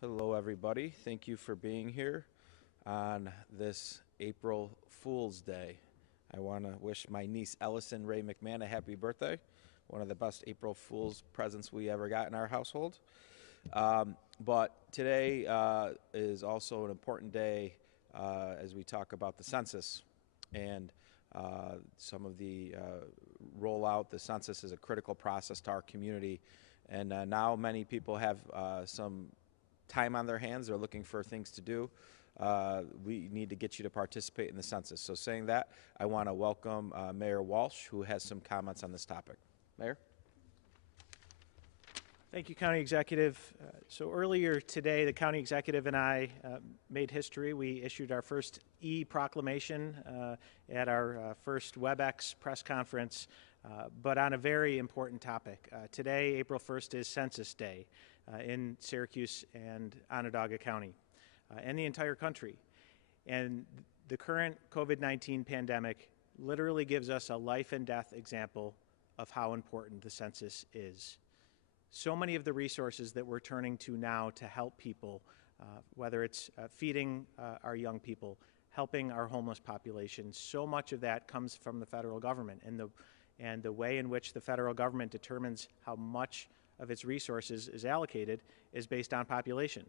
Hello, everybody. Thank you for being here on this April Fool's Day. I want to wish my niece Ellison Ray McMahon a happy birthday. One of the best April Fool's presents we ever got in our household. But today is also an important day as we talk about the census and some of the rollout. The census is a critical process to our community, and now many people have some time on their hands. They're looking for things to do. We need to get you to participate in the census. So saying that, I want to welcome Mayor Walsh, who has some comments on this topic. Mayor? Thank you, County Executive. So earlier today, the County Executive and I made history. We issued our first e-proclamation at our first WebEx press conference, but on a very important topic. Today, April 1st, is Census Day in Syracuse and Onondaga County and the entire country. And the current COVID-19 pandemic literally gives us a life and death example of how important the census is. So many of the resources that we're turning to now to help people, whether it's feeding our young people, helping our homeless population, so much of that comes from the federal government, and the way in which the federal government determines how much of its resources is allocated is based on population.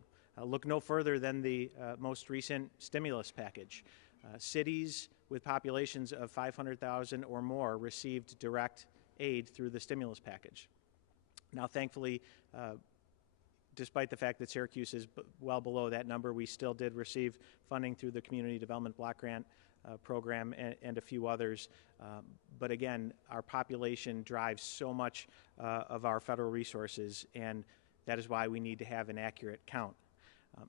Look no further than the most recent stimulus package. Cities with populations of 500,000 or more received direct aid through the stimulus package. Now, thankfully, despite the fact that Syracuse is well below that number, we still did receive funding through the Community Development Block Grant program and a few others. But again, our population drives so much of our federal resources, and that is why we need to have an accurate count.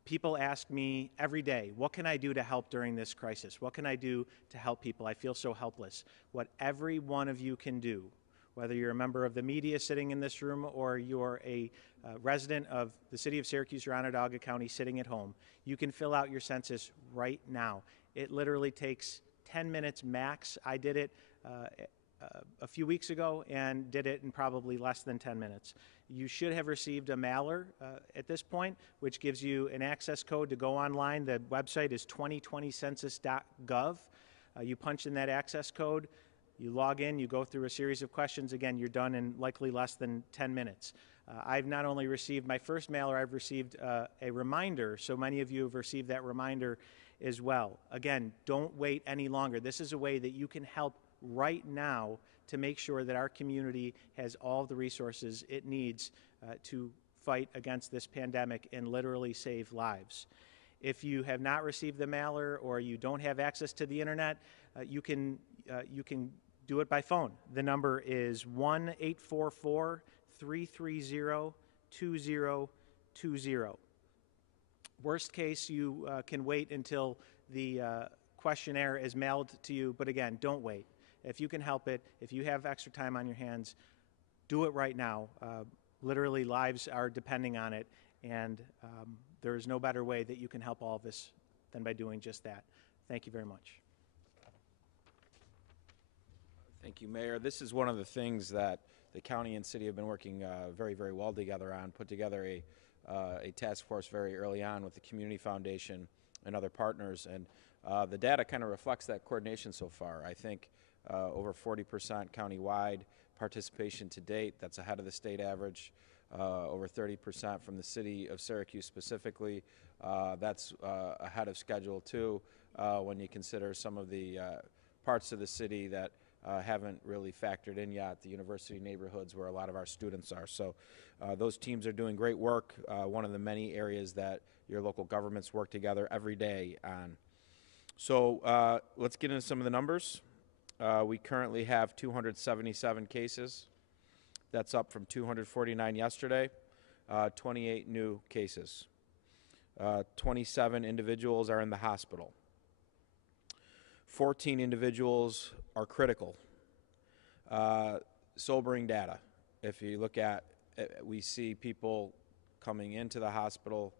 People ask me every day, what can I do to help during this crisis? What can I do to help people? I feel so helpless. What every one of you can do, whether you're a member of the media sitting in this room or you're a resident of the city of Syracuse or Onondaga County sitting at home, you can fill out your census right now. It literally takes 10 minutes max. I did it a few weeks ago and did it in probably less than 10 minutes. You should have received a mailer at this point, which gives you an access code to go online. The website is 2020census.gov. You punch in that access code, you log in, you go through a series of questions. Again, you're done in likely less than 10 minutes. I've not only received my first mailer, I've received a reminder. So many of you have received that reminder as well. Again, don't wait any longer. This is a way that you can help right now to make sure that our community has all the resources it needs to fight against this pandemic and literally save lives. If you have not received the mailer or you don't have access to the internet, you can do it by phone. The number is 1-844-330-2020. Worst case, you can wait until the questionnaire is mailed to you, but again, don't wait. If you can help it, if you have extra time on your hands, do it right now. Literally, lives are depending on it, and there is no better way that you can help all of us than by doing just that. Thank you very much. Thank you, Mayor. This is one of the things that the county and city have been working very, very well together on. Put together a task force very early on with the Community Foundation and other partners, and the data kind of reflects that coordination so far. I think over 40% countywide participation to date. That's ahead of the state average. Over 30% from the city of Syracuse specifically. That's ahead of schedule too when you consider some of the parts of the city that haven't really factored in yet, the university neighborhoods where a lot of our students are. So those teams are doing great work, one of the many areas that your local governments work together every day on. So let's get into some of the numbers. We currently have 277 cases. That's up from 249 yesterday. 28 new cases. 27 individuals are in the hospital. 14 individuals are critical. Sobering data. If you look at, we see people coming into the hospital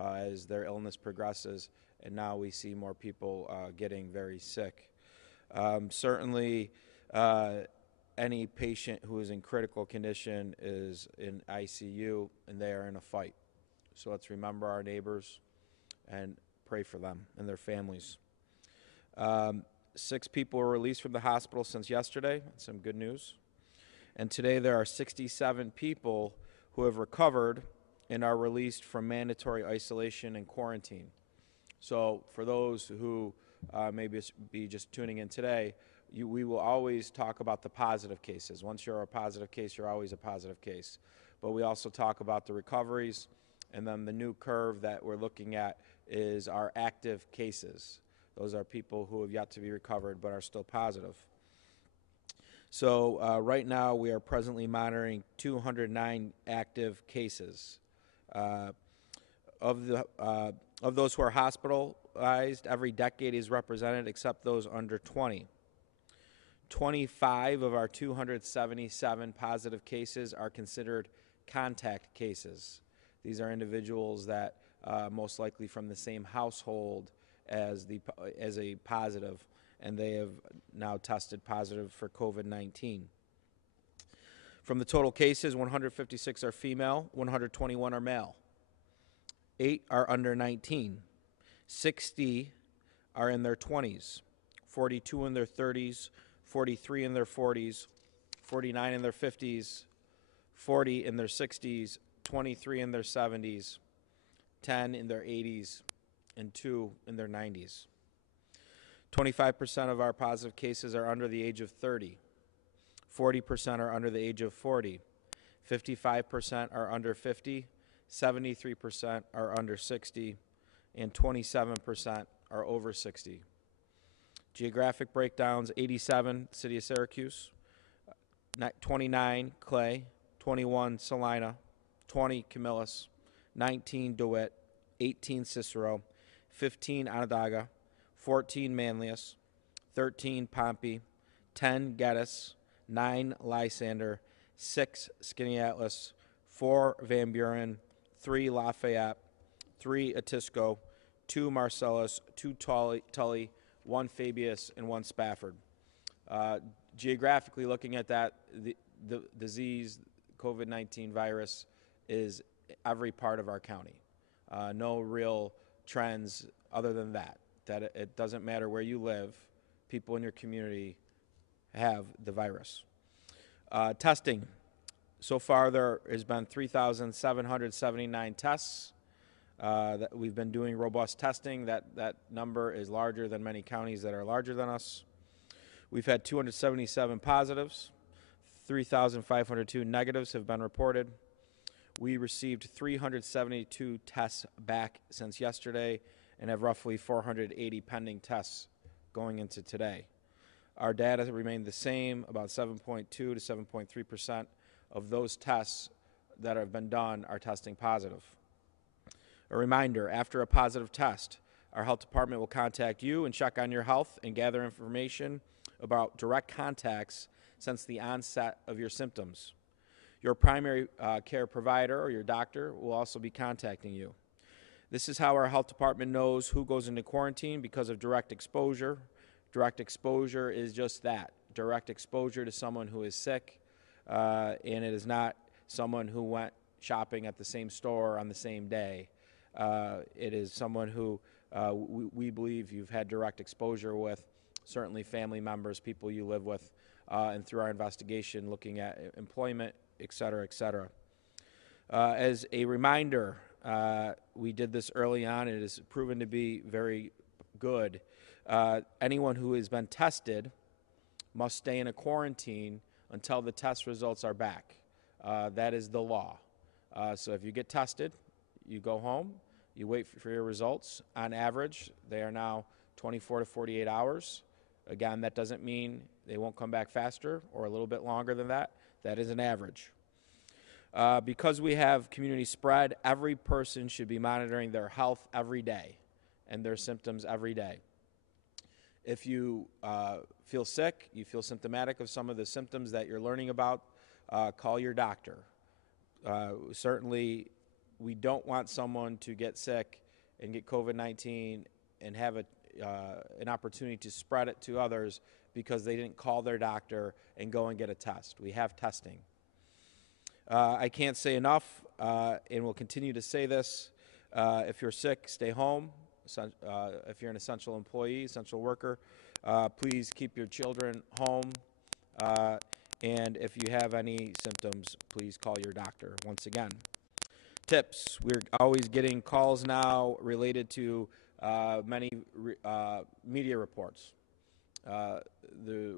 as their illness progresses, and now we see more people getting very sick. Certainly, any patient who is in critical condition is in ICU, and they are in a fight. So let's remember our neighbors and pray for them and their families. 6 people were released from the hospital since yesterday. That's some good news. And today there are 67 people who have recovered and are released from mandatory isolation and quarantine. So for those who maybe be just tuning in today, we will always talk about the positive cases. Once you're a positive case, you're always a positive case. But we also talk about the recoveries, and then the new curve that we're looking at is our active cases. Those are people who have yet to be recovered but are still positive. So right now we are presently monitoring 209 active cases. Of those who are hospitalized, every decade is represented except those under 20. 25 of our 277 positive cases are considered contact cases. These are individuals that most likely from the same household as a positive, and they have now tested positive for COVID-19. From the total cases, 156 are female, 121 are male. 8 are under 19. 60 are in their 20s, 42 in their 30s, 43 in their 40s, 49 in their 50s, 40 in their 60s, 23 in their 70s, 10 in their 80s, and 2 in their 90s. 25% of our positive cases are under the age of 30. 40% are under the age of 40. 55% are under 50. 73% are under 60. And 27% are over 60. Geographic breakdowns: 87, City of Syracuse; 29, Clay; 21, Salina; 20, Camillus; 19, DeWitt; 18, Cicero; 15, Onondaga; 14, Manlius; 13, Pompey; 10, Geddes; 9, Lysander; 6, Skaneateles; 4, Van Buren; 3, Lafayette; 3, Atisco; 2, Marcellus; 2, Tully; 1, Fabius; and 1, Spafford. Geographically looking at that, the disease, COVID-19 virus, is every part of our county. No real trends other than that it doesn't matter where you live, people in your community have the virus. Testing. So far there has been 3,779 tests. That we've been doing robust testing. That number is larger than many counties that are larger than us. We've had 277 positives. 3,502 negatives have been reported. We received 372 tests back since yesterday and have roughly 480 pending tests going into today. Our data remained the same. About 7.2 to 7.3% of those tests that have been done are testing positive. A reminder, after a positive test, our health department will contact you and check on your health and gather information about direct contacts since the onset of your symptoms. Your primary care provider or your doctor will also be contacting you. This is how our health department knows who goes into quarantine because of direct exposure. Direct exposure is just that, direct exposure to someone who is sick, and it is not someone who went shopping at the same store on the same day. It is someone who we believe you've had direct exposure with, certainly family members, people you live with, and through our investigation looking at employment, et cetera, et cetera. As a reminder, we did this early on. It has proven to be very good. Anyone who has been tested must stay in a quarantine until the test results are back. That is the law. So if you get tested, you go home, you wait for your results. On average, they are now 24 to 48 hours. Again, that doesn't mean they won't come back faster or a little bit longer than that. That is an average. Because we have community spread, every person should be monitoring their health every day and their symptoms every day. If you feel sick, you feel symptomatic of some of the symptoms that you're learning about, call your doctor. Certainly, we don't want someone to get sick and get COVID-19 and have an opportunity to spread it to others because they didn't call their doctor and go and get a test. We have testing. I can't say enough and we'll continue to say this. If you're sick, stay home. If you're an essential employee, essential worker, please keep your children home. And if you have any symptoms, please call your doctor. Once again, tips. We're always getting calls now related to many media reports. The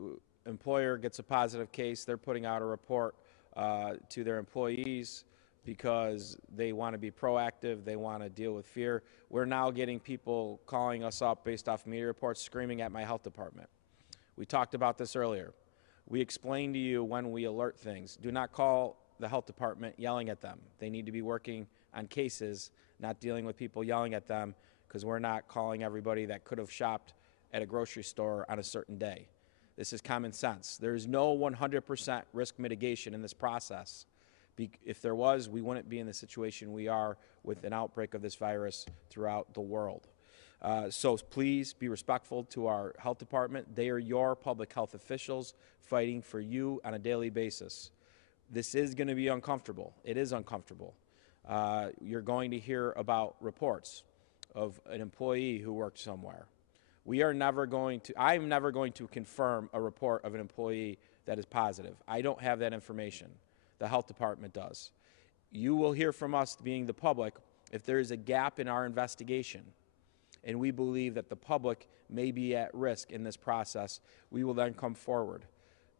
employer gets a positive case. They're putting out a report to their employees because they want to be proactive. They want to deal with fear. We're now getting people calling us up based off media reports, screaming at my health department. We talked about this earlier. We explained to you when we alert things. Do not call the health department yelling at them. They need to be working on cases, not dealing with people yelling at them, because we're not calling everybody that could have shopped at a grocery store on a certain day. This is common sense. There is no 100% risk mitigation in this process. If there was, we wouldn't be in the situation we are with an outbreak of this virus throughout the world. So please be respectful to our health department. They are your public health officials fighting for you on a daily basis. This is going to be uncomfortable. It is uncomfortable. You're going to hear about reports of an employee who worked somewhere. I'm never going to confirm a report of an employee that is positive. I don't have that information. The health department does. You will hear from us, being the public, if there is a gap in our investigation and we believe that the public may be at risk in this process, we will then come forward.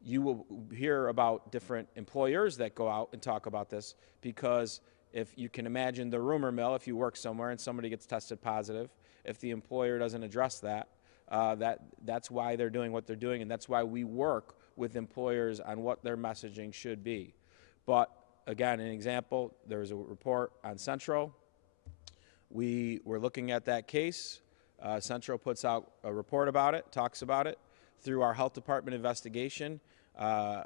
You will hear about different employers that go out and talk about this, because if you can imagine the rumor mill, if you work somewhere and somebody gets tested positive, if the employer doesn't address that, that's why they're doing what they're doing, and that's why we work with employers on what their messaging should be. But again, an example, there was a report on Centro. We were looking at that case. Centro puts out a report about it, talks about it. Through our health department investigation,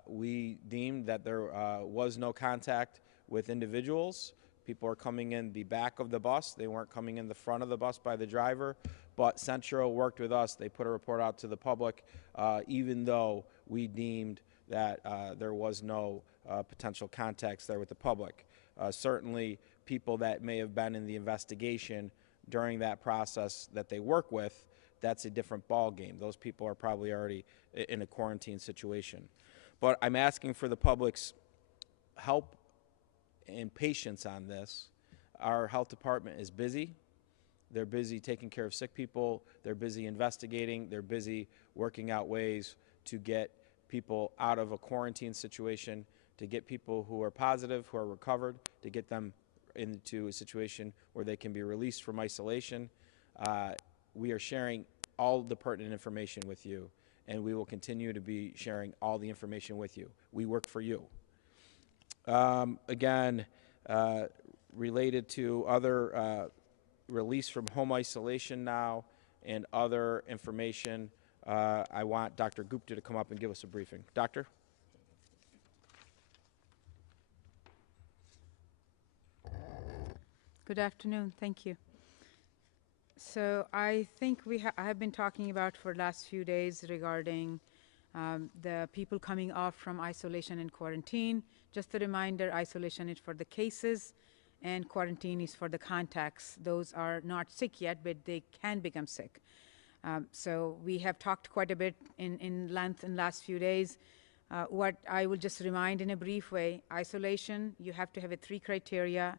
we deemed that there was no contact with individuals. People are coming in the back of the bus. They weren't coming in the front of the bus by the driver. But Centro worked with us. They put a report out to the public, even though we deemed that there was no potential contacts there with the public. Certainly, people that may have been in the investigation during that process that they work with, that's a different ball game. Those people are probably already in a quarantine situation. But I'm asking for the public's help and patience on this. Our health department is busy. They're busy taking care of sick people. They're busy investigating. They're busy working out ways to get people out of a quarantine situation, to get people who are positive, who are recovered, to get them into a situation where they can be released from isolation. We are sharing all the pertinent information with you, and we will continue to be sharing all the information with you. We work for you. Again, related to other release from home isolation now and other information, I want Dr. Gupta to come up and give us a briefing. Doctor? Good afternoon. Thank you. So I think I have been talking about for the last few days regarding the people coming off from isolation and quarantine. Just a reminder, isolation is for the cases and quarantine is for the contacts. Those are not sick yet, but they can become sick. So we have talked quite a bit in length in the last few days. What I will just remind in a brief way, isolation, you have to have 3 criteria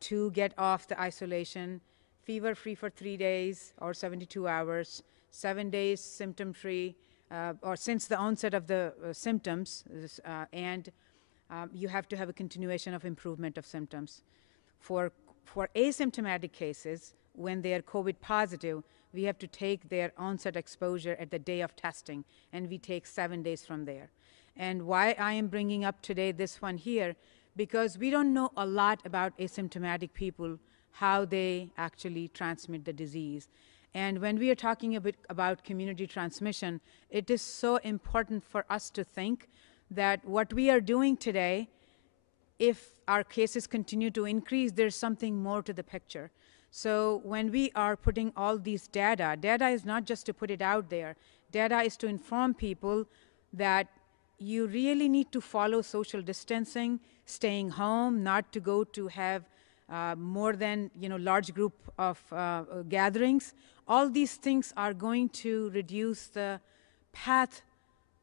to get off the isolation: fever-free for 3 days or 72 hours, 7 days symptom-free, or since the onset of the symptoms, and you have to have a continuation of improvement of symptoms. For asymptomatic cases, when they are COVID positive, we have to take their onset exposure at the day of testing, and we take 7 days from there. And why I am bringing up today this one here, because we don't know a lot about asymptomatic people, how they actually transmit the disease. And when we are talking a bit about community transmission, it is so important for us to think that what we are doing today, if our cases continue to increase, there's something more to the picture. So when we are putting all these data is not just to put it out there. Data is to inform people that you really need to follow social distancing, staying home, not to go to have more than large group of gatherings. All these things are going to reduce the path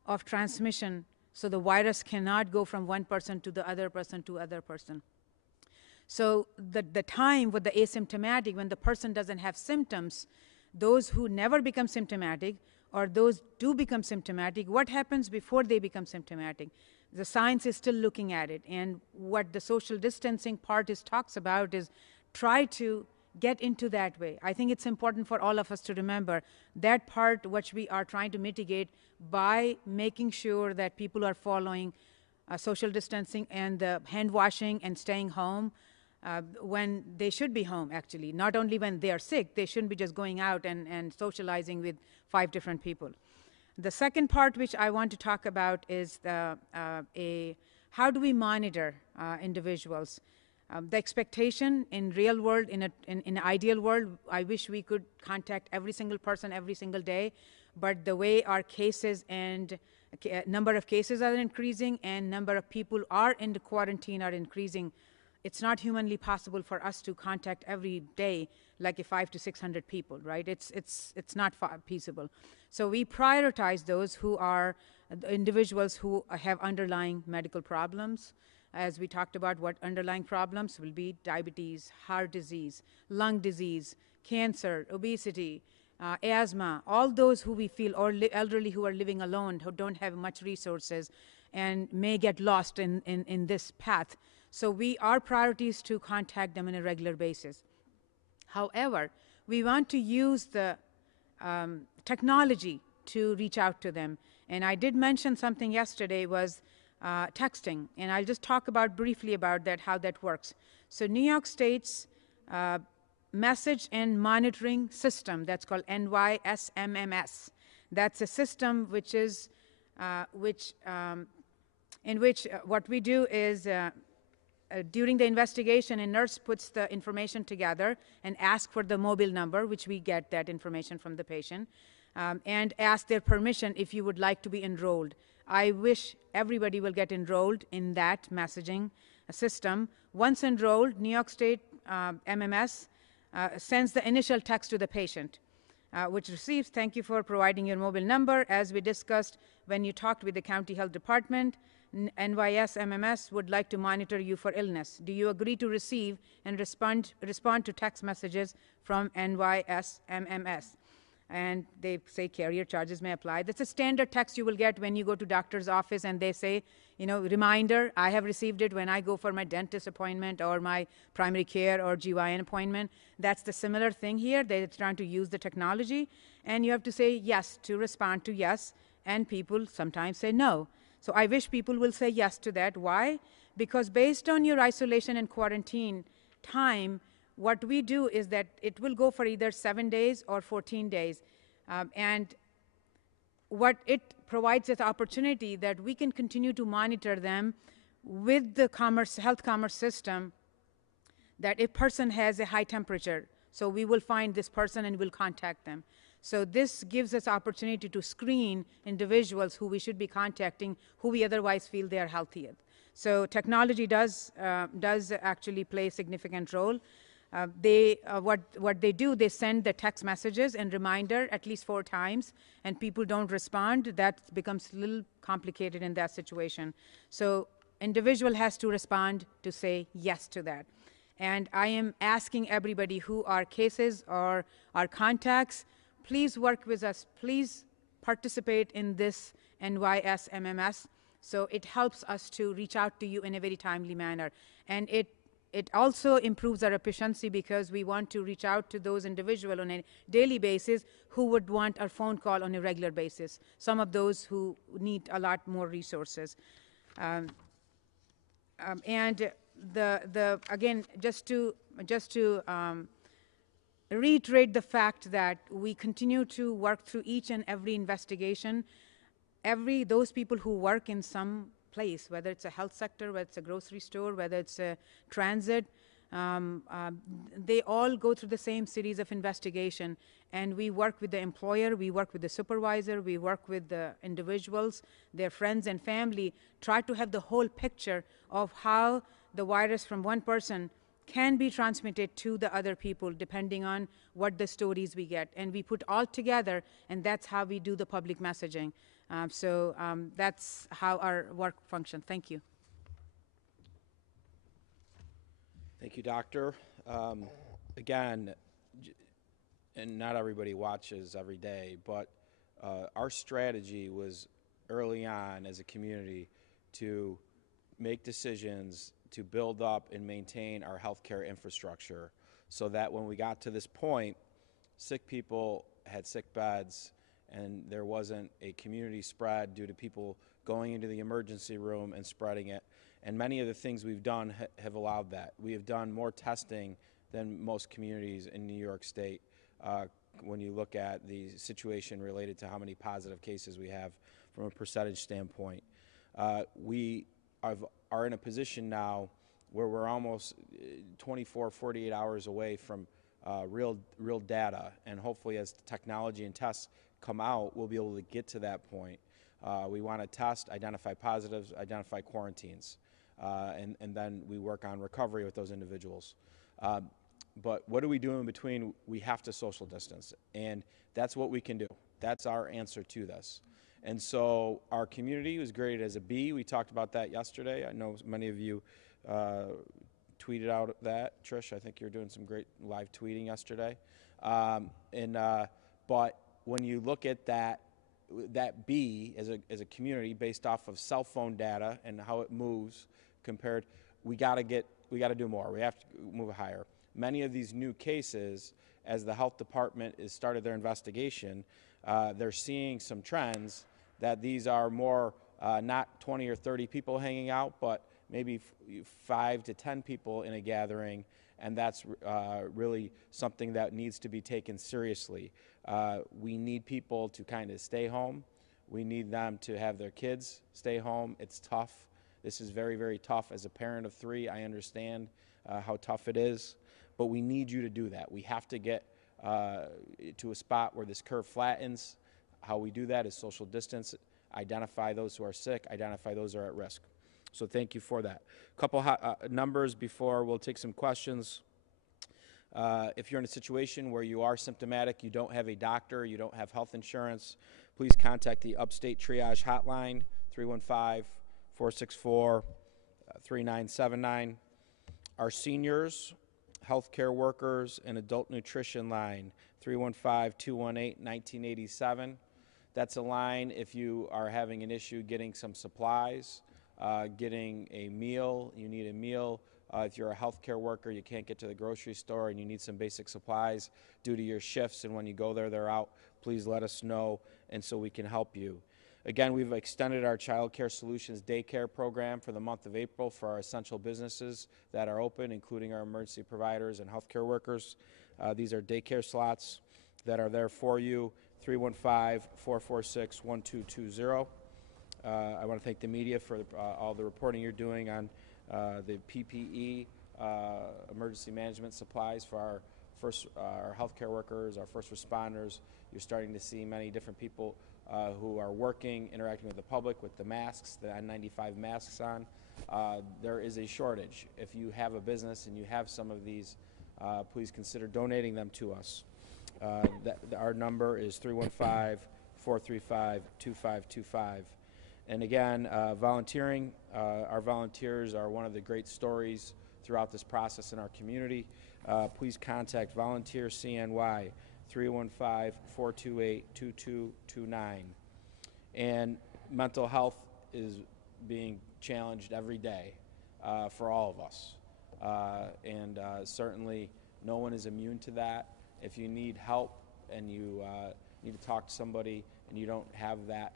of transmission, so the virus cannot go from one person to the other person to other person. So the time with the asymptomatic, when the person doesn't have symptoms, those who never become symptomatic or those do become symptomatic, what happens before they become symptomatic? The science is still looking at it, and what the social distancing part talks about is try to get into that way. I think it's important for all of us to remember that part, which we are trying to mitigate by making sure that people are following social distancing and the hand washing and staying home when they should be home, actually. Not only when they are sick, they shouldn't be just going out and socializing with 5 different people. The second part which I want to talk about is how do we monitor individuals? The expectation in real world, in an ideal world, I wish we could contact every single person every single day, but the way our cases and number of cases are increasing and number of people are in the quarantine are increasing, it's not humanly possible for us to contact every day like 500 to 600 people, right? It's not feasible. So we prioritize those who are individuals who have underlying medical problems. As we talked about, what underlying problems will be: diabetes, heart disease, lung disease, cancer, obesity, asthma, all those who we feel, or elderly who are living alone, who don't have much resources and may get lost in this path. So our priority is to contact them on a regular basis. However, we want to use the technology to reach out to them. And I did mention something yesterday was texting, and I'll just talk briefly about that, how that works. So New York State's message and monitoring system, that's called NYSMMS. That's a system in which what we do is during the investigation, a nurse puts the information together and asks for the mobile number, which we get that information from the patient, and ask their permission if you would like to be enrolled. I wish everybody will get enrolled in that messaging system. Once enrolled, New York State MMS sends the initial text to the patient, which receives, "Thank you for providing your mobile number. As we discussed when you talked with the county health department, NYS MMS would like to monitor you for illness. Do you agree to receive and respond to text messages from NYS MMS?" And they say carrier charges may apply. That's a standard text you will get when you go to doctor's office and they say, reminder, I have received it when I go for my dentist appointment or my primary care or GYN appointment. That's the similar thing here. They're trying to use the technology, and you have to say yes to respond to yes, and people sometimes say no. So I wish people will say yes to that. Why? Because based on your isolation and quarantine time, what we do is that it will go for either 7 days or 14 days. And what it provides us opportunity that we can continue to monitor them with the health commerce system, that a person has a high temperature, so we will find this person and we'll contact them. So this gives us opportunity to screen individuals who we should be contacting, who we otherwise feel they are healthy. So technology does actually play a significant role. What they do, they send the text messages and reminder at least 4 times, and people don't respond. That becomes a little complicated in that situation. So individual has to respond to say yes to that. And I am asking everybody who are cases or our contacts, please work with us. Please participate in this NYSMMS. So it helps us to reach out to you in a very timely manner. And it also improves our efficiency because we want to reach out to those individuals on a daily basis who would want our phone call on a regular basis, some of those who need a lot more resources. And again, just to reiterate the fact that we continue to work through each and every investigation. Those people who work in some place, whether it's a health sector, whether it's a grocery store, whether it's a transit, They all go through the same series of investigation, and we work with the employer, we work with the supervisor, we work with the individuals, their friends and family, try to have the whole picture of how the virus from one person can be transmitted to the other people depending on what the stories we get. And we put all together, and that's how we do the public messaging. That's how our work functions. Thank you. Thank you, Doctor. Again, and not everybody watches every day, but our strategy was early on as a community to make decisions to build up and maintain our healthcare infrastructure so that when we got to this point, sick people had sick beds and there wasn't a community spread due to people going into the emergency room and spreading it. And many of the things we've done have allowed that. We have done more testing than most communities in New York State when you look at the situation related to how many positive cases we have from a percentage standpoint. We are in a position now where we're almost 24, 48 hours away from real data, and hopefully as technology and tests come out, we'll be able to get to that point. We want to test, identify positives, identify quarantines, and then we work on recovery with those individuals. But what do we do in between? We have to social distance, and that's what we can do. That's our answer to this. And so our community was graded as a B. We talked about that yesterday. I know many of you tweeted out that. Trish, I think you're doing some great live tweeting yesterday. But when you look at that B as a community based off of cell phone data and how it moves compared, we got to do more. We have to move higher. Many of these new cases, as the health department has started their investigation, they're seeing some trends that these are more not 20 or 30 people hanging out, but maybe 5 to 10 people in a gathering, and that's really something that needs to be taken seriously. We need people to kind of stay home. We need them to have their kids stay home. It's tough. This is very, very tough. As a parent of 3, I understand how tough it is, but we need you to do that. We have to get to a spot where this curve flattens. How we do that is social distance, identify those who are sick, identify those who are at risk. So thank you for that. A couple numbers before we'll take some questions. If you're in a situation where you are symptomatic, you don't have a doctor, you don't have health insurance, please contact the Upstate Triage Hotline, 315-464-3979. Our seniors, healthcare workers, and adult nutrition line, 315-218-1987. That's a line if you are having an issue getting some supplies, getting a meal, you need a meal. If you're a healthcare worker, you can't get to the grocery store and you need some basic supplies due to your shifts, and when you go there, they're out, please let us know, and so we can help you. Again, we've extended our Child Care Solutions daycare program for the month of April for our essential businesses that are open, including our emergency providers and healthcare workers. These are daycare slots that are there for you, 315-446-1220. I want to thank the media for all the reporting you're doing on the PPE emergency management supplies for our healthcare workers, our first responders. You're starting to see many different people who are working, interacting with the public with the masks, the N95 masks on. There is a shortage. If you have a business and you have some of these, please consider donating them to us. Our number is 315-435-2525. And again, volunteering, our volunteers are one of the great stories throughout this process in our community. Please contact Volunteer CNY, 315-428-2229. And mental health is being challenged every day for all of us. And certainly no one is immune to that. If you need help and you need to talk to somebody and you don't have that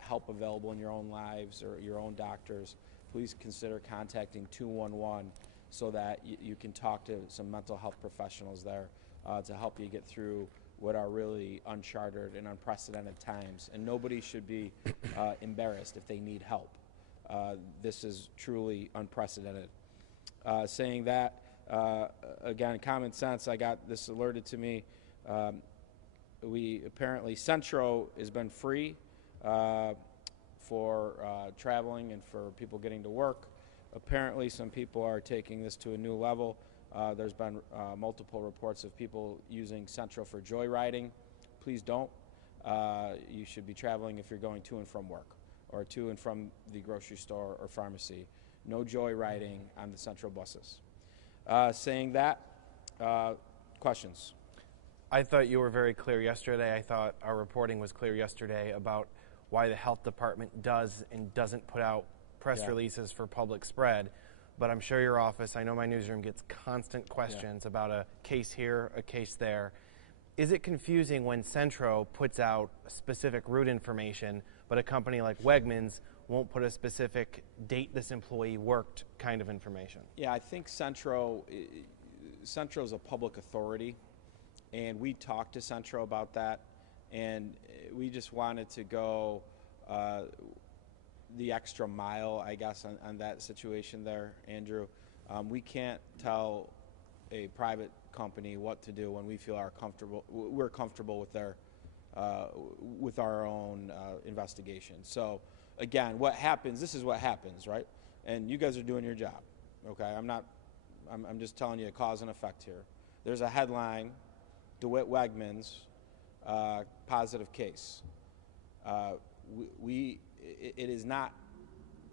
help available in your own lives or your own doctors, please consider contacting 211 so that you can talk to some mental health professionals there to help you get through what are really uncharted and unprecedented times. And nobody should be embarrassed if they need help. This is truly unprecedented. Saying that, again, common sense, I got this alerted to me. We apparently, Centro has been free for traveling and for people getting to work. Apparently, some people are taking this to a new level. There's been multiple reports of people using Centro for joyriding. Please don't. You should be traveling if you're going to and from work or to and from the grocery store or pharmacy. No joyriding on the Centro buses. Saying that, questions? I thought you were very clear yesterday. I thought our reporting was clear yesterday about why the health department does and doesn't put out press releases for public spread. But I'm sure your office, I know my newsroom gets constant questions about a case here, a case there. Is it confusing when Centro puts out specific route information, but a company like Wegmans won't put a specific date this employee worked kind of information? Yeah, I think Centro's a public authority, and we talked to Centro about that, and we just wanted to go the extra mile, I guess, on that situation there, Andrew. We can't tell a private company what to do when we feel we're comfortable with their with our own investigation. So again, what happens, this is what happens, right? And you guys are doing your job, okay? I'm just telling you a cause and effect here. There's a headline, DeWitt Wegmans, positive case. It is not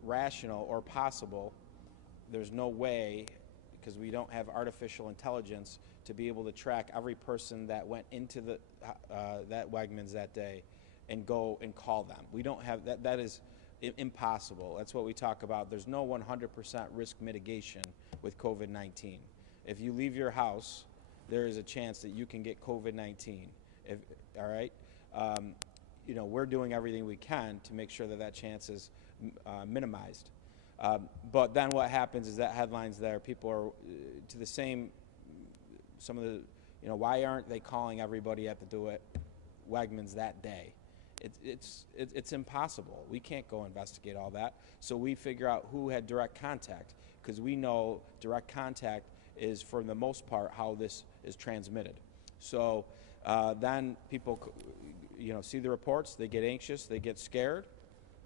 rational or possible. There's no way, because we don't have artificial intelligence to be able to track every person that went into that Wegmans that day and go and call them. We don't have that. That is impossible. That's what we talk about. There's no 100% risk mitigation with COVID-19. If you leave your house, there is a chance that you can get COVID-19. All right? You know, we're doing everything we can to make sure that that chance is minimized. But then what happens is that headlines there, people are to the same, some of the, you know, why aren't they calling everybody at the DeWitt Wegmans that day? It's impossible. We can't go investigate all that. So we figure out who had direct contact, because we know direct contact is, for the most part, how this is transmitted. So then people, you know, see the reports, they get anxious, they get scared,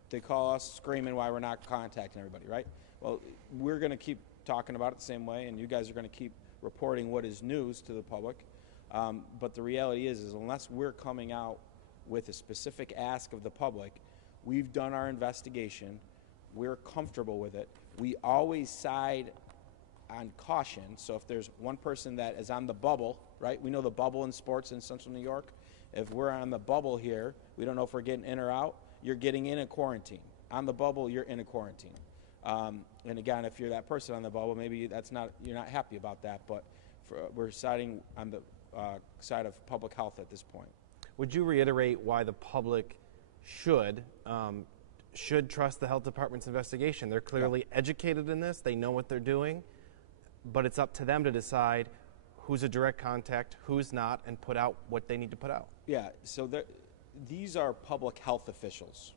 they call us screaming why we're not contacting everybody, right? Well, we're going to keep talking about it the same way, and you guys are going to keep reporting what is news to the public. But the reality is unless we're coming out with a specific ask of the public, we've done our investigation, we're comfortable with it. We always side on caution. So if there's one person that is on the bubble, right? We know the bubble in sports in Central New York. If we're on the bubble here, we don't know if we're getting in or out. You're getting in a quarantine. On the bubble, you're in a quarantine. And again, if you're that person on the bubble, maybe that's not, you're not happy about that. But we're siding on the side of public health at this point. Would you reiterate why the public should trust the health department's investigation? They're clearly educated in this. They know what they're doing. But it's up to them to decide who's a direct contact, who's not, and put out what they need to put out. Yeah, so these are public health officials.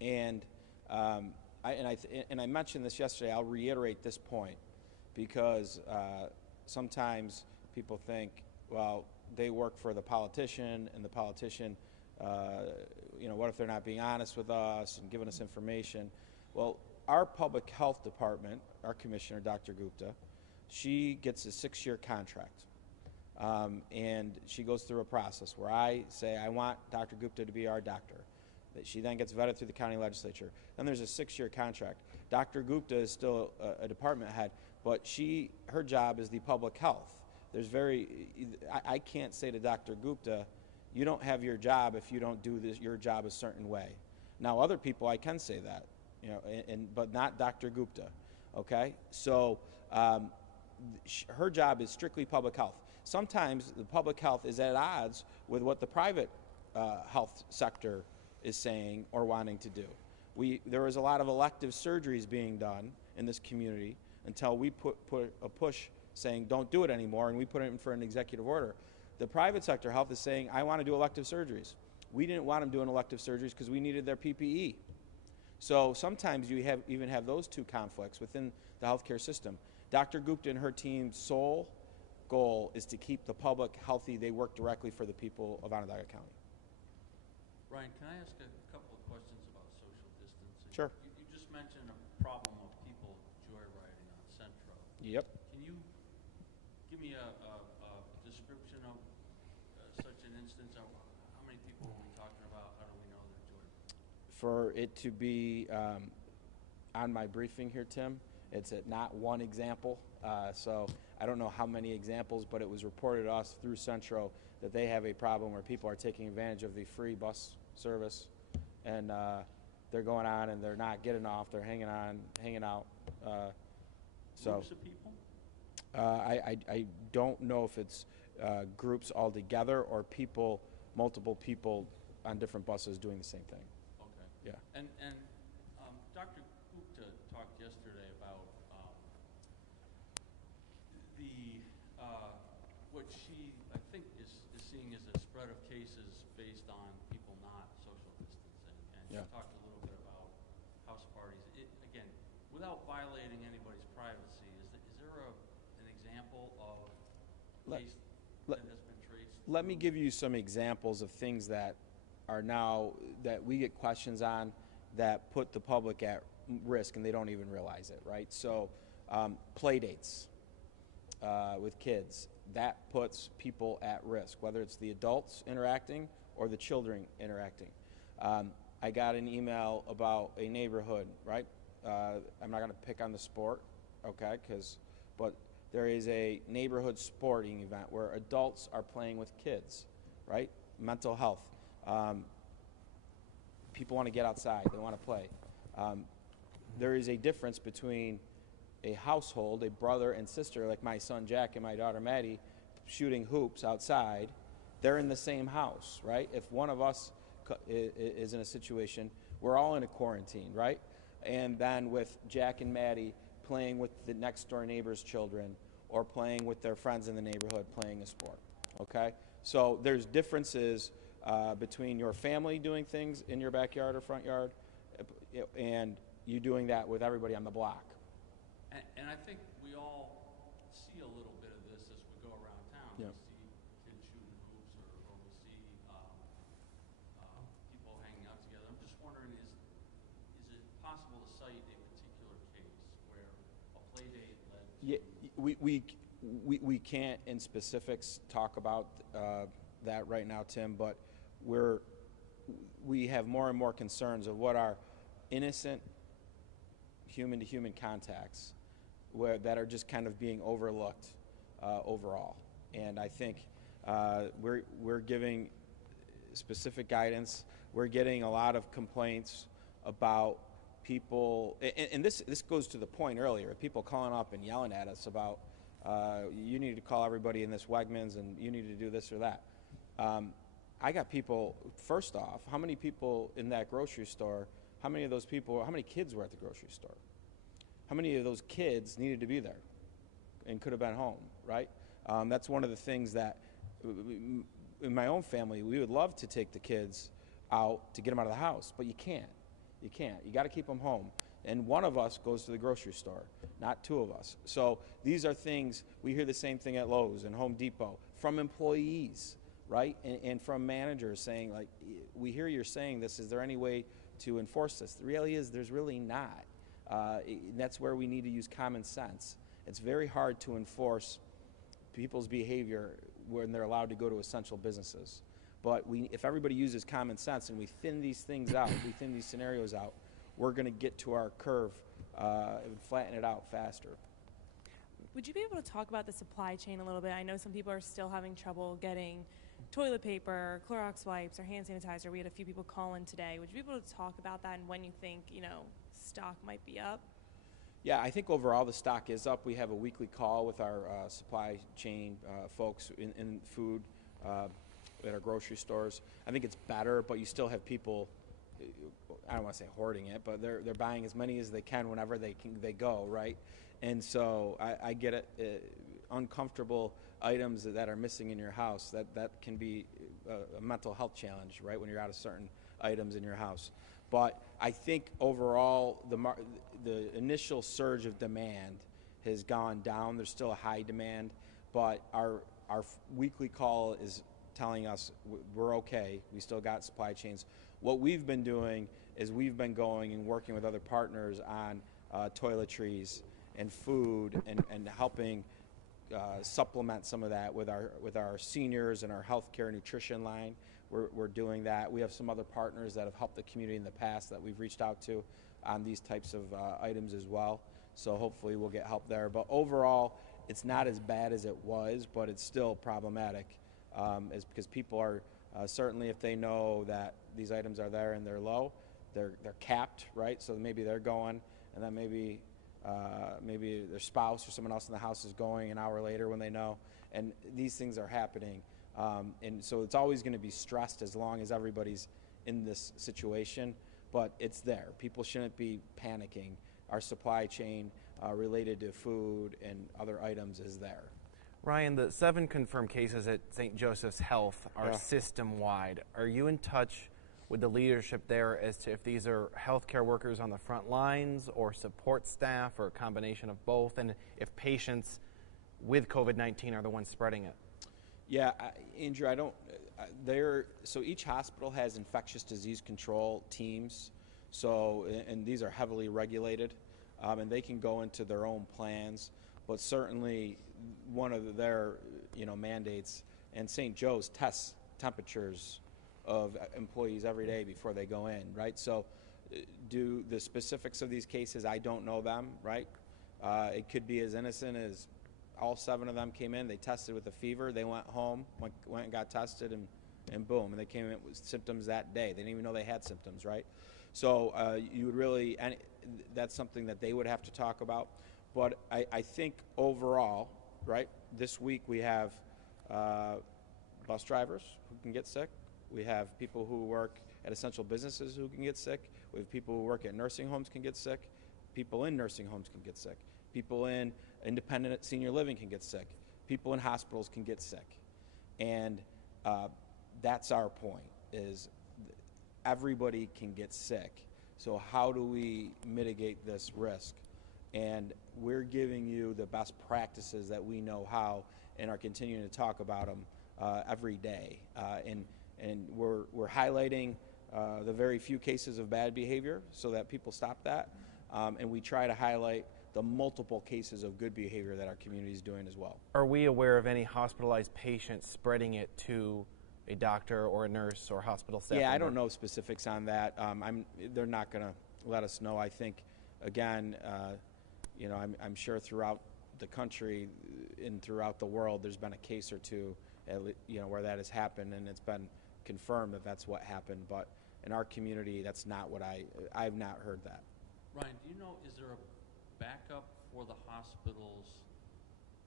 And I mentioned this yesterday. I'll reiterate this point because sometimes people think, well, they work for the politician, and the politician, you know, what if they're not being honest with us and giving us information? Well, our public health department, our commissioner, Dr. Gupta, she gets a 6-year contract. And she goes through a process where I say, I want Dr. Gupta to be our doctor. That she then gets vetted through the county legislature. Then there's a 6-year contract. Dr. Gupta is still a department head, but her job is the public health. I can't say to Dr. Gupta, you don't have your job if you don't do your job a certain way. Now, other people, I can say that, you know, but not Dr. Gupta, okay? So her job is strictly public health. Sometimes the public health is at odds with what the private health sector is saying or wanting to do. There was a lot of elective surgeries being done in this community until we put a push saying don't do it anymore, and we put it in for an executive order. The private sector health is saying, I want to do elective surgeries. We didn't want them doing elective surgeries because we needed their PPE. So sometimes you even have those two conflicts within the healthcare system. Dr. Gupta and her team's sole goal is to keep the public healthy. They work directly for the people of Onondaga County. Ryan, can I ask a couple of questions about social distancing? Sure. You just mentioned a problem of people joyriding on Centro. Yep. Can you give me a description of such an instance? How many people are we talking about? How do we know they're joyriding? For it to be on my briefing here, Tim, it's not one example. So I don't know how many examples, but it was reported to us through Centro that they have a problem where people are taking advantage of the free bus service, and they're going on and they're not getting off. They're hanging out. Groups of people? I don't know if it's groups all together or multiple people on different buses doing the same thing. Okay. Yeah. And Dr. Gupta talked yesterday about what she, I think, is seeing as a spread of cases based on people not social distancing. And Yeah. she talked a little bit about house parties. Again, without violating anybody's privacy, is there an example of case that has been traced? Let me give you some examples of things that are now, that we get questions on that put the public at risk and they don't even realize it, right? So play dates with kids, that puts people at risk, whether it's the adults interacting or the children interacting. I got an email about a neighborhood, right? I'm not going to pick on the sport, okay, but there is a neighborhood sporting event where adults are playing with kids, right? Mental health. People want to get outside. They want to play. There is a difference between a household, a brother and sister, like my son Jack and my daughter Maddie, shooting hoops outside. They're in the same house, right? If one of us is in a situation, we're all in a quarantine, right? And then with Jack and Maddie playing with the next door neighbor's children or playing with their friends in the neighborhood playing a sport, okay? So there's differences between your family doing things in your backyard or front yard and you doing that with everybody on the block. And I think we all see a little bit of this as we go around town. Yeah. We see kids shooting hoops, or we see people hanging out together. I'm just wondering, is it possible to cite a particular case where a play date led to... We can't in specifics talk about that right now, Tim, but we have more and more concerns of what are innocent human-to-human contacts that are just kind of being overlooked overall. And I think we're giving specific guidance. We're getting a lot of complaints about people, and this goes to the point earlier, people calling up and yelling at us about you need to call everybody in this Wegmans and you need to do this or that. I got people, first off, how many people in that grocery store, how many kids were at the grocery store? How many of those kids needed to be there and could have been home, right? That's one of the things that, in my own family, we would love to take the kids out to get them out of the house, but you can't. You can't. You got to keep them home. And one of us goes to the grocery store, not two of us. So these are things, we hear the same thing at Lowe's and Home Depot from employees, right? And from managers saying, like, we hear you're saying this, is there any way to enforce this? The reality is there's really not. That's where we need to use common sense. It's very hard to enforce people's behavior when they're allowed to go to essential businesses. But if everybody uses common sense and we thin these things out, we thin these scenarios out, we're going to get to our curve and flatten it out faster. Would you be able to talk about the supply chain a little bit? I know some people are still having trouble getting toilet paper, Clorox wipes, or hand sanitizer. We had a few people call in today. Would you be able to talk about that and when you think, stock might be up? Yeah, I think overall the stock is up. We have a weekly call with our supply chain folks in food at our grocery stores. I think it's better, but you still have people, I don't want to say hoarding it, but they're buying as many as they can whenever they go, right? And so I get it. Uncomfortable items that are missing in your house, that can be a mental health challenge, right, when you're out of certain items in your house. But I think overall, the initial surge of demand has gone down. There's still a high demand, but our weekly call is telling us we're okay. We still got supply chains. What we've been doing is we've been going and working with other partners on toiletries and food and helping supplement some of that with our seniors and our healthcare nutrition line. We're doing that. We have some other partners that have helped the community in the past that we've reached out to on these types of items as well. So hopefully we'll get help there. But overall, it's not as bad as it was, but it's still problematic. Is because people are certainly, if they know that these items are there and they're low, they're capped, right? So maybe they're going, and then maybe their spouse or someone else in the house is going an hour later when they know, and these things are happening. And so it's always going to be stressed as long as everybody's in this situation, but it's there. People shouldn't be panicking. Our supply chain related to food and other items is there. Ryan, the 7 confirmed cases at St. Joseph's Health are system-wide. Are you in touch with the leadership there as to if these are healthcare workers on the front lines or support staff or a combination of both, and if patients with COVID-19 are the ones spreading it? Yeah, Andrew, so each hospital has infectious disease control teams, and these are heavily regulated, and they can go into their own plans, but certainly one of their mandates, and St. Joe's tests temperatures of employees every day before they go in, right? So do the specifics of these cases, I don't know them, right? It could be as innocent as all 7 of them came in, they tested with a fever, they went home, went and got tested, and boom, and they came in with symptoms that day. They didn't even know they had symptoms, right? So you would really, and that's something that they would have to talk about. But I think overall, right, this week we have bus drivers who can get sick. We have people who work at essential businesses who can get sick. We have people who work at nursing homes can get sick. People in nursing homes can get sick. People in independent senior living can get sick. People in hospitals can get sick. And that's our point, is everybody can get sick. So how do we mitigate this risk? And we're giving you the best practices that we know how and are continuing to talk about them every day. And we're highlighting the very few cases of bad behavior so that people stop that. And we try to highlight the multiple cases of good behavior that our community is doing as well. Are we aware of any hospitalized patients spreading it to a doctor or a nurse or hospital staff member? Yeah, I don't know specifics on that. They're not going to let us know. I think, again, I'm sure throughout the country and throughout the world, there's been a case or two, where that has happened, and it's been confirmed that that's what happened. But in our community, that's not what I've not heard that. Ryan, do you know, is there a backup for the hospitals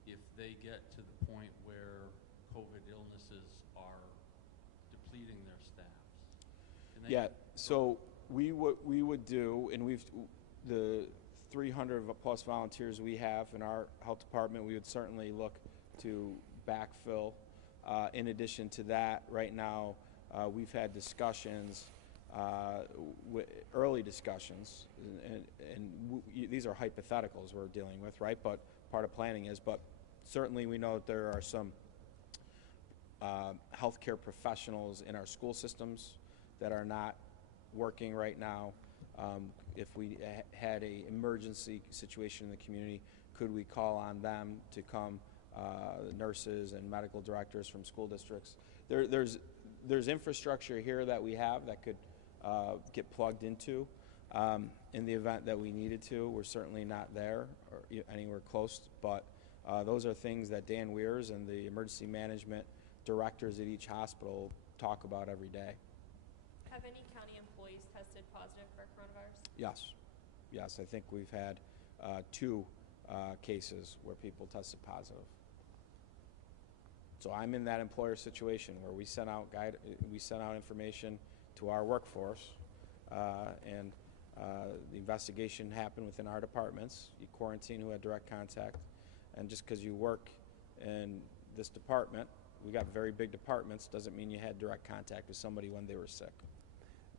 if they get to the point where COVID illnesses are depleting their staffs? Yeah, so we would do, and the 300 plus volunteers we have in our health department, we would certainly look to backfill. In addition to that, right now we've had discussions, early discussions, and these are hypotheticals we're dealing with, right? But part of planning is, but certainly we know that there are some healthcare professionals in our school systems that are not working right now. If we had an emergency situation in the community, could we call on them to come, nurses and medical directors from school districts? There's infrastructure here that we have that could get plugged into in the event that we needed to. We're certainly not there or anywhere close, but those are things that Dan Weirs and the emergency management directors at each hospital talk about every day. Have any county employees tested positive for coronavirus? Yes, I think we've had 2 cases where people tested positive. So I'm in that employer situation where we sent out information to our workforce, and the investigation happened within our departments. You quarantine who had direct contact, and just because you work in this department, we got very big departments, doesn't mean you had direct contact with somebody when they were sick.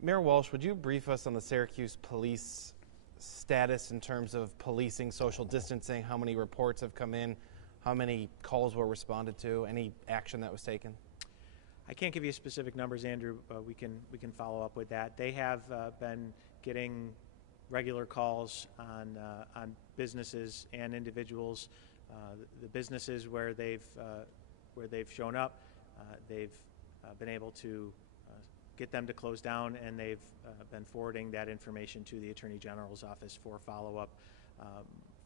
Mayor Walsh, would you brief us on the Syracuse police status in terms of policing social distancing? How many reports have come in? How many calls were responded to? Any action that was taken? I can't give you specific numbers, Andrew. We can follow up with that. They have been getting regular calls on businesses and individuals. The businesses where they've shown up, they've been able to get them to close down, and they've been forwarding that information to the Attorney General's office for follow-up.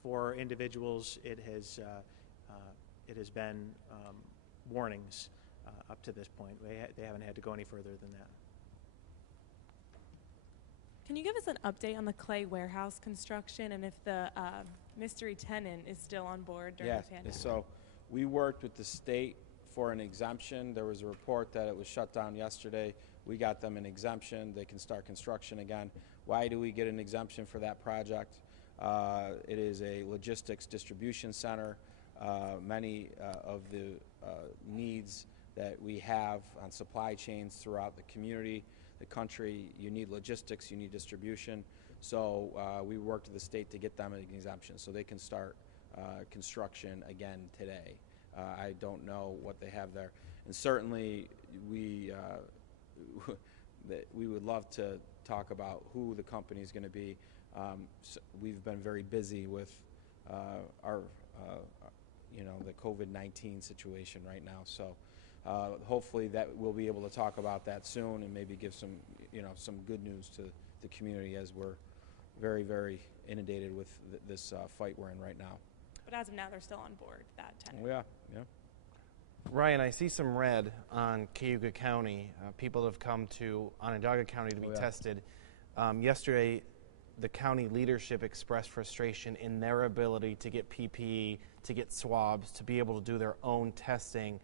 For individuals, it has been warnings up to this point. They haven't had to go any further than that. Can you give us an update on the clay warehouse construction and if the mystery tenant is still on board during the pandemic? So we worked with the state for an exemption. There was a report that it was shut down yesterday. We got them an exemption. They can start construction again. Why do we get an exemption for that project? It is a logistics distribution center. Many of the needs that we have on supply chains throughout the community, the country, you need logistics, you need distribution. So we worked with the state to get them an exemption so they can start construction again today. I don't know what they have there. And certainly we would love to talk about who the company is going to be. So we've been very busy with the COVID-19 situation right now. So hopefully that we'll be able to talk about that soon and maybe give some good news to the community as we're very, very inundated with this fight we're in right now. But as of now, they're still on board, that tenant. Yeah. Ryan, I see some red on Cayuga County. People have come to Onondaga County to be tested. Yesterday, the county leadership expressed frustration in their ability to get PPE, to get swabs, to be able to do their own testing.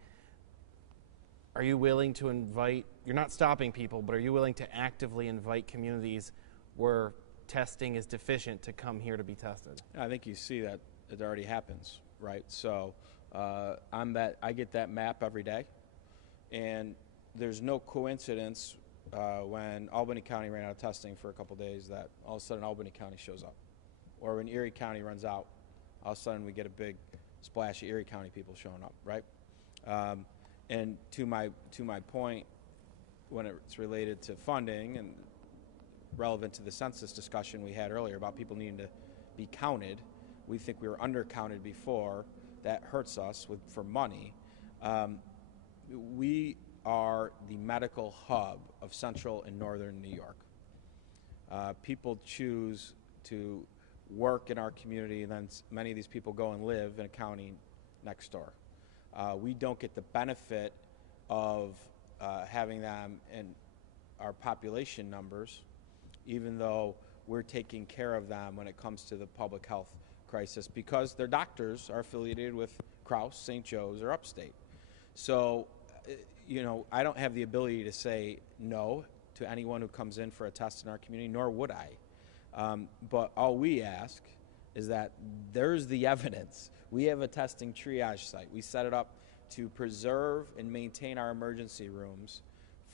Are you willing to invite, you're not stopping people, but are you willing to actively invite communities where testing is deficient to come here to be tested? I think you see that it already happens, right? So I get that map every day, and there's no coincidence when Albany County ran out of testing for a couple days that all of a sudden Albany County shows up. Or when Erie County runs out, all of a sudden we get a big splash of Erie County people showing up, right? And to my point, when it's related to funding and relevant to the census discussion we had earlier about people needing to be counted, we think we were undercounted before. That hurts us for money. We are the medical hub of central and northern New York. People choose to work in our community, and then many of these people go and live in a county next door. We don't get the benefit of having them in our population numbers, even though we're taking care of them when it comes to the public health crisis, because their doctors are affiliated with Crouse, St. Joe's, or Upstate. So, I don't have the ability to say no to anyone who comes in for a test in our community, nor would I. But all we ask is that there's the evidence. We have a testing triage site. We set it up to preserve and maintain our emergency rooms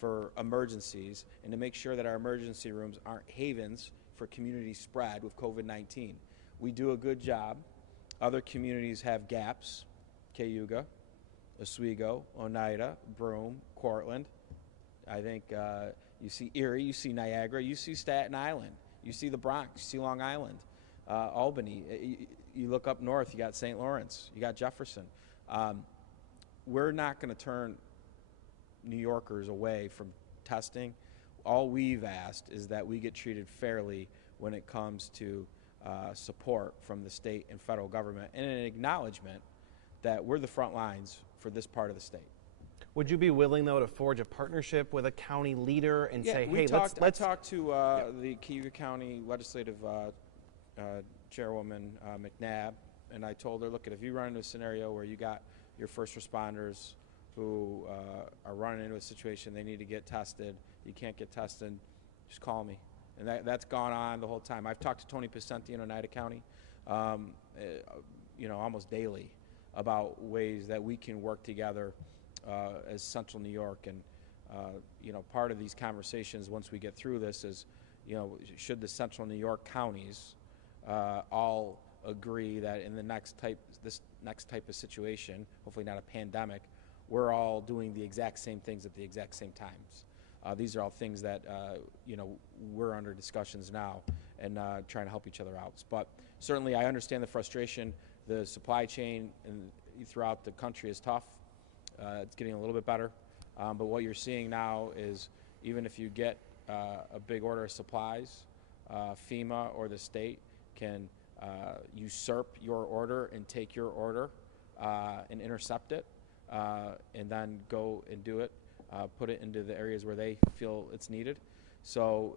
for emergencies and to make sure that our emergency rooms aren't havens for community spread with COVID-19. We do a good job. Other communities have gaps: Cayuga, Oswego, Oneida, Broome, Cortland. I think you see Erie, you see Niagara, you see Staten Island, you see the Bronx, you see Long Island, Albany. You look up north, you got St. Lawrence, you got Jefferson. We're not going to turn New Yorkers away from testing. All we've asked is that we get treated fairly when it comes to support from the state and federal government, and an acknowledgement that we're the front lines for this part of the state. Would you be willing, though, to forge a partnership with a county leader and say, hey, let's... I talked to the Cayuga County Legislative Chairwoman, McNabb, and I told her, look, if you run into a scenario where you got your first responders who are running into a situation, they need to get tested, you can't get tested, just call me. And that's gone on the whole time. I've talked to Tony Picenti in Oneida County, almost daily, about ways that we can work together as Central New York. And part of these conversations once we get through this is, should the Central New York counties all agree that in this next type of situation, hopefully not a pandemic, we're all doing the exact same things at the exact same times. These are all things that we're under discussions now and trying to help each other out. But certainly, I understand the frustration. The supply chain throughout the country is tough. It's getting a little bit better, but what you're seeing now is even if you get a big order of supplies, FEMA or the state can usurp your order and take your order and intercept it, and then go and do it, put it into the areas where they feel it's needed. So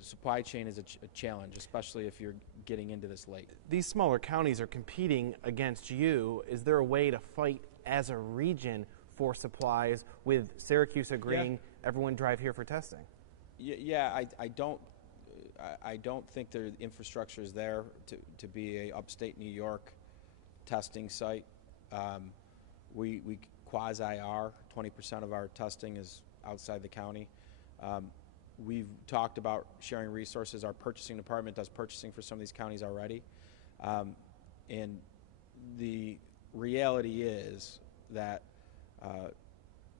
supply chain is a challenge, especially if you're getting into this late. These smaller counties are competing against you. Is there a way to fight as a region for supplies with Syracuse agreeing everyone drive here for testing? I don't think the infrastructure is there to be a upstate New York testing site. We quasi are. 20% of our testing is outside the county. We've talked about sharing resources. Our purchasing department does purchasing for some of these counties already. And the reality is that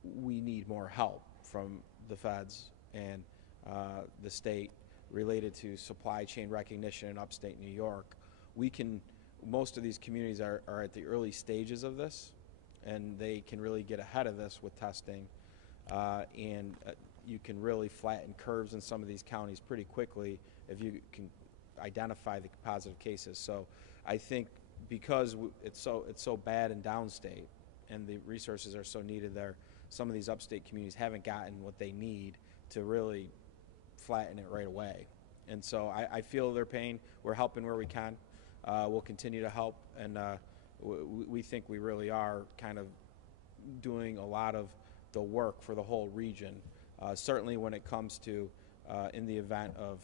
we need more help from the feds and the state related to supply chain recognition in upstate New York. Most of these communities are at the early stages of this, and they can really get ahead of this with testing, and you can really flatten curves in some of these counties pretty quickly if you can identify the positive cases. So I think because it's so bad in downstate and the resources are so needed there, some of these upstate communities haven't gotten what they need to really flatten it right away. And so I feel their pain. We're helping where we can. We'll continue to help, and we think we really are kind of doing a lot of the work for the whole region. Certainly when it comes to in the event of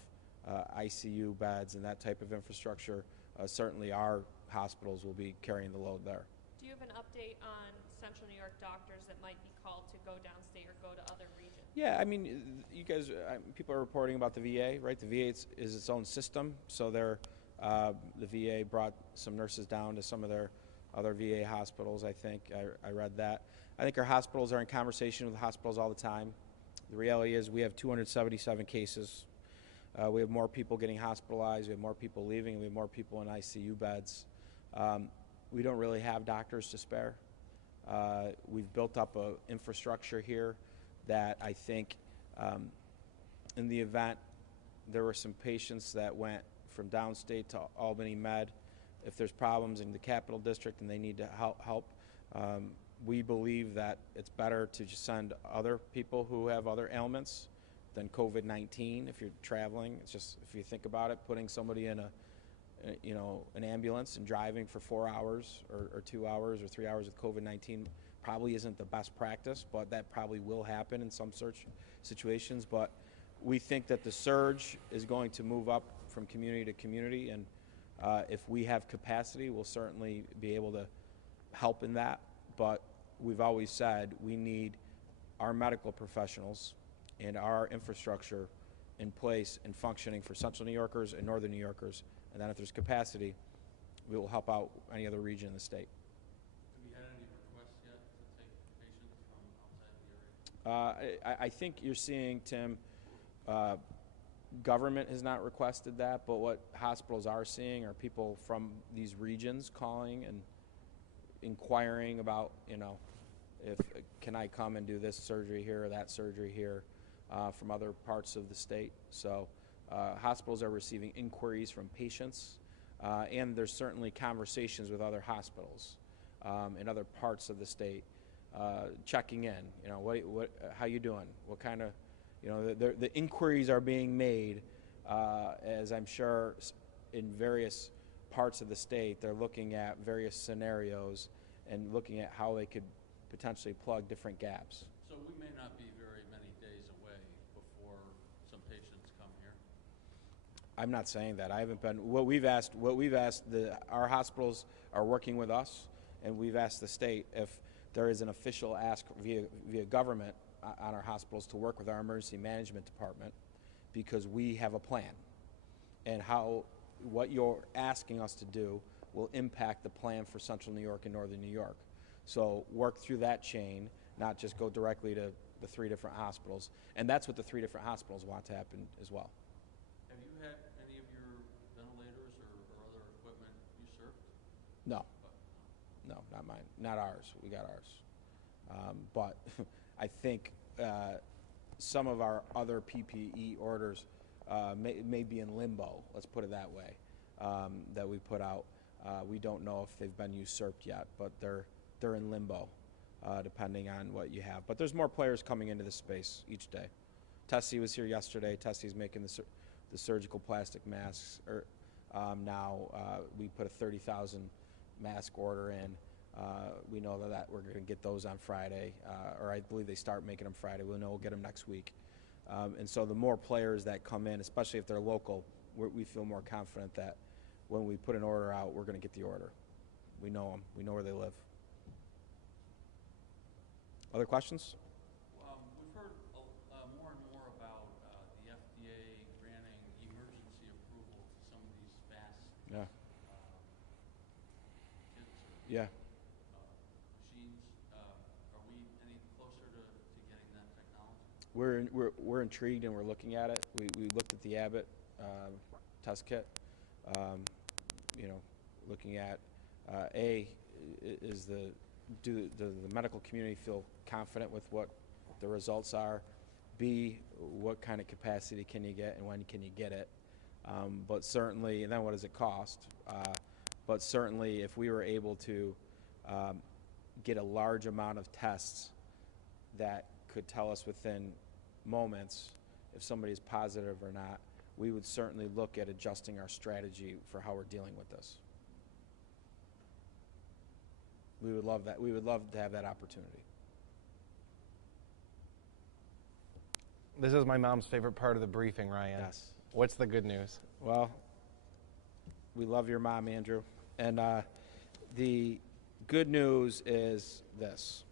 ICU beds and that type of infrastructure, certainly our hospitals will be carrying the load there. Do you have an update on Central New York doctors that might be called to go downstate or go to other regions? Yeah, I mean, you guys, people are reporting about the VA, right? The VA is its own system, so the VA brought some nurses down to some of their other VA hospitals, I think. I read that. I think our hospitals are in conversation with the hospitals all the time. The reality is we have 277 cases. We have more people getting hospitalized. We have more people leaving. And we have more people in ICU beds. We don't really have doctors to spare. We've built up an infrastructure here that I think in the event there were some patients that went from downstate to Albany Med, if there's problems in the Capital District and they need to help, we believe that it's better to just send other people who have other ailments than COVID-19 if you're traveling. It's just, if you think about it, putting somebody in an ambulance and driving for 4 hours or 2 hours or 3 hours with COVID-19 probably isn't the best practice, but that probably will happen in some situations. But we think that the surge is going to move up from community to community, and if we have capacity, we'll certainly be able to help in that. But we've always said we need our medical professionals and our infrastructure in place and functioning for Central New Yorkers and Northern New Yorkers. And then if there's capacity, we will help out any other region in the state. Have you had any requests yet to take patients from outside the area? I think you're seeing, Tim, government has not requested that, but what hospitals are seeing are people from these regions calling and inquiring about, if can I come and do this surgery here or that surgery here from other parts of the state. So hospitals are receiving inquiries from patients, and there's certainly conversations with other hospitals in other parts of the state, checking in. How you doing? What kind of, the inquiries are being made, as I'm sure in various parts of the state, they're looking at various scenarios and looking at how they could potentially plug different gaps. So we may not be very many days away before some patients come here. I'm not saying that. I haven't been. What we've asked. Our hospitals are working with us, and we've asked the state if there is an official ask via government on our hospitals to work with our emergency management department because we have a plan. And what you're asking us to do will impact the plan for Central New York and Northern New York. So work through that chain, not just go directly to the 3 different hospitals. And that's what the 3 different hospitals want to happen as well. Have you had any of your ventilators or other equipment usurped? No. No, not mine. Not ours. We got ours. But I think some of our other PPE orders may be in limbo, let's put it that way, that we put out. We don't know if they've been usurped yet, but they're in limbo, depending on what you have. But there's more players coming into the space each day. Tessie was here yesterday. Tessie's making the surgical plastic masks. Now we put a 30,000 mask order in. We know that we're going to get those on Friday, or I believe they start making them Friday. We'll know we'll get them next week. And so the more players that come in, especially if they're local, we feel more confident that when we put an order out, we're going to get the order. We know them. We know where they live. Other questions? We've heard more and more about the FDA granting emergency approval to some of these fast Yeah. kits or Yeah. machines. Are we any closer to getting that technology? We're intrigued and we're looking at it. We looked at the Abbott test kit. Looking at does the medical community feel confident with what the results are? B, what kind of capacity can you get and when can you get it? But certainly, and then what does it cost? But certainly, if we were able to get a large amount of tests that could tell us within moments if somebody's positive or not, we would certainly look at adjusting our strategy for how we're dealing with this. We would love that. We would love to have that opportunity. This is my mom's favorite part of the briefing, Ryan. Yes. What's the good news? Well, we love your mom, Andrew. And the good news is this.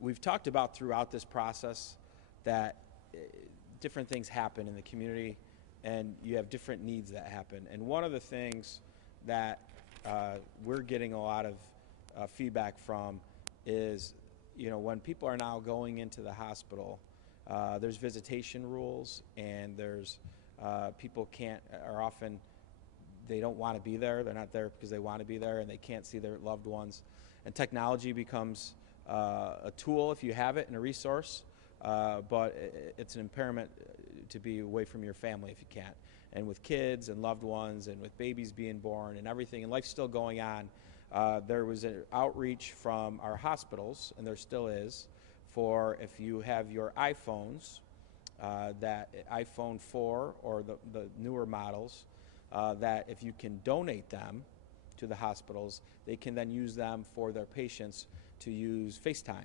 We've talked about throughout this process that different things happen in the community and you have different needs that happen. And one of the things that we're getting a lot of feedback from is, when people are now going into the hospital, there's visitation rules and there's people they don't want to be there. They're not there because they want to be there and they can't see their loved ones. And technology becomes a tool if you have it and a resource, but it's an impairment to be away from your family if you can't. And with kids and loved ones and with babies being born and everything, and life's still going on, there was an outreach from our hospitals, and there still is, for if you have your iPhones, that iPhone 4 or the newer models, that if you can donate them to the hospitals, they can then use them for their patients to use FaceTime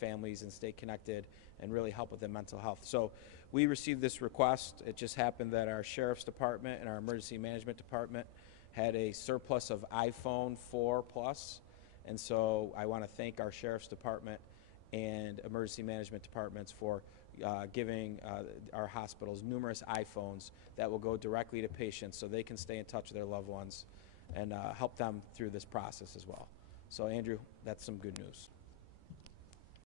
families and stay connected and really help with their mental health. So we received this request. It just happened that our sheriff's department and our emergency management department had a surplus of iPhone 4 Plus. And so I want to thank our sheriff's department and emergency management departments for giving our hospitals numerous iPhones that will go directly to patients so they can stay in touch with their loved ones and help them through this process as well. So Andrew, that's some good news.